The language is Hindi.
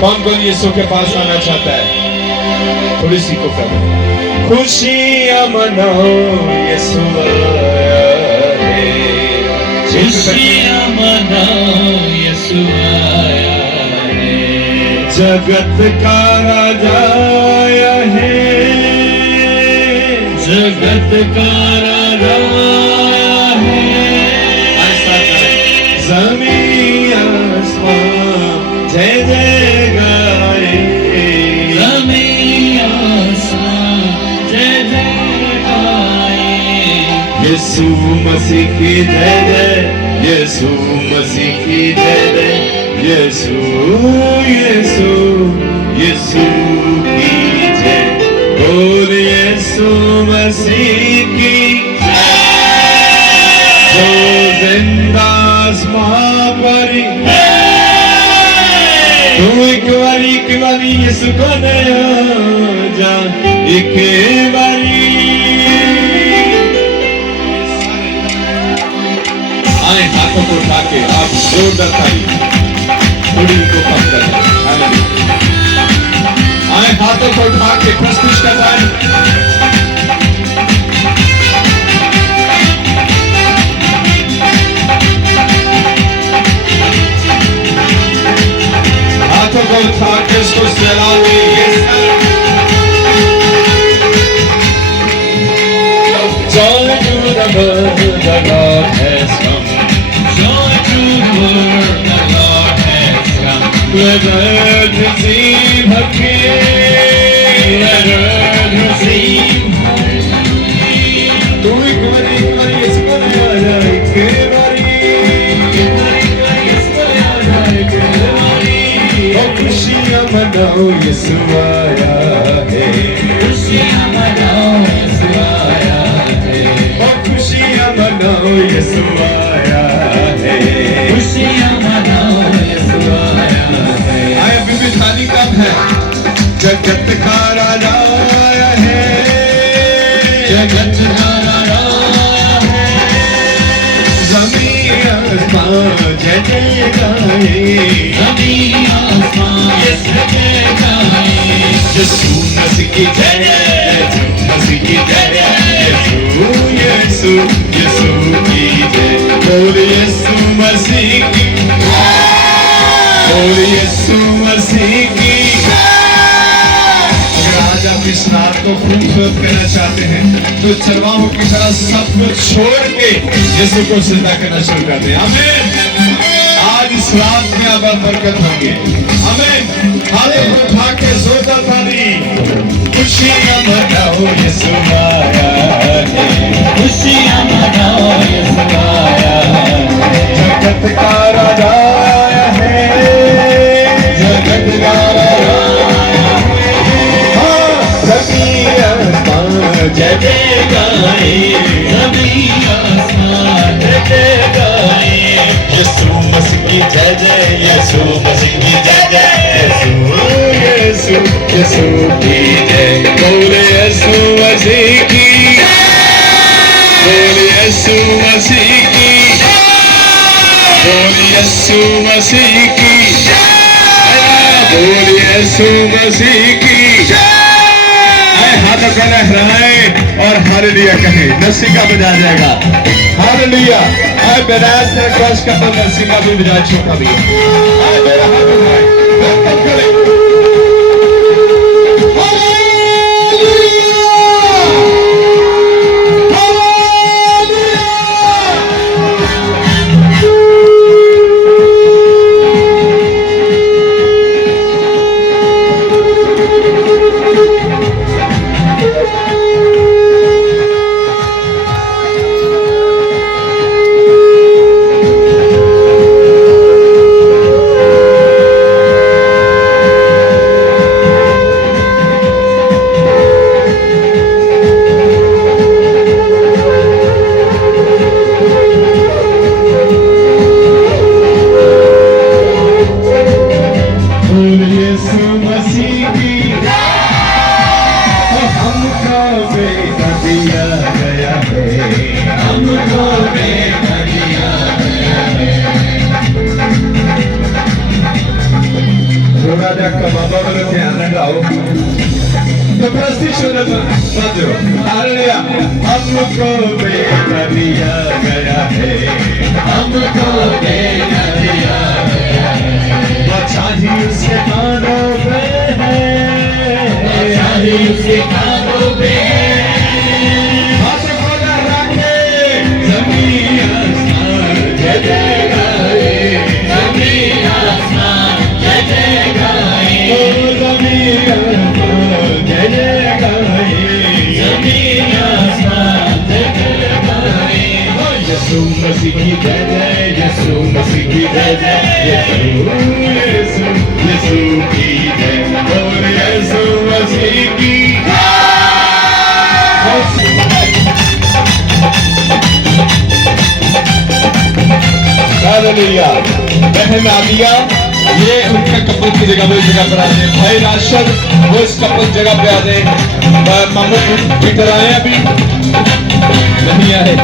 कौन कौन यीशु के पास आना चाहता है? थोड़ी सी को करो। खुशियां मनाओ यीशु आया है, खुशियां मनाओ यीशु आया है, जगत का राजा आया है, जगत का राजा आया है। ऐसा करें, ज़मीन आसमान जय जय गाए, ज़मीन आसमान जय जय गाए, यीशु मसीह की जय जय, यीशु मसीह की जय जय, यीशु यीशु यीशु की जय, बोल यीशु मसीह की जो जिंदा आसमां पर तू एक बारी यीशु को नया जा, एक बारी आए हाथों को उठा के आप जोरदार ताली थोड़ी को कम करें। आए हाथों को उठा के प्रस्तुत कर रहे हैं। हाथों को उठा के इसको सहलाओगे। Joy to the world, the Lord has come. joy to the world, the Lord has come. Let earth receive her King. Let earth receive her King. तू एक बारी इसको नया जा, एक बारी इसको नया जा, एक बारी। ओ खुशियां मनाओ यीशु आया है, खुशियां मनाओ यीशु आया है, ओ खुशियां मनाओ यीशु आया है, खुशियां मनाओ यीशु आया है। आए अभी भी थाली कब है? जगत का राजा आया है, जगत का राजा आया है, ज़मीन आसमान जय जय गाए, ज़मीन आसमान जय जय गाए, यीशु मसीह की जय जय, यीशु मसीह की जय जय, यीशु यीशु यीशु की जय, बोल यीशु मसीह की, बोल यीशु मसीह की। अगर आज आप इस रात को खूबसूरत करना चाहते हैं तो चरवाहों की तरह सब कुछ छोड़ के यीशु को सजदा करना शुरू कर दें। आमीन। आज इस रात में आप बरकत होंगे। आमीन। हाथों को उठा के जोरदार ताली। खुशियां मनाओ यीशु आया है, खुशियां मनाओ यीशु आया है, जगत का राजा आया है, जगत का राजा आया है, हाँ ज़मीन आसमान जय जय गाए, ज़मीन आसमान जय जय गाए, यीशु मसीह की जय जय, यीशु मसीह की जय जय, यीशु यीशु यीशु की जय, बोल यीशु मसीह की, बोल यीशु मसीह की, बोल यीशु मसीह की, बोल यीशु मसीह की। आए हाथों को लहराएं और हालेलुया कहें। नरसिंगा बजा जाएगा। हालेलुया। आए बेनास ने क्रॉस का तो नरसिंगा भी बजा, छोटा भी। आए मेरा हाथ उठाए, बरकत करें। आओ तो प्रस्ती शुरू मत हो। हालेलुया। हमको बेटा दिया गया है, हमको बेटा दिया गया है, बचा ही उसके कानों पे है, बचा ही उसके कानों पे है। हाथ खोला रखे जमीन आसमान जय जय गाए, जमीन आसमान जय जय गाए, ओ जमीन आसमान जय जय गाए, जमीन आसमान जय जय गाए। यीशु मसीह की जय जय, यीशु मसीह की जय जय, यीशु यीशु की जय, बोल यीशु मसीह की हालेलुया। बहन आलिया ये उनका कपल की जगह वो इस जगह पर आ जाए, भाई राशद वो इस कपल जगह पे आ जाए, मामू पीटर आए अभी नहीं आए।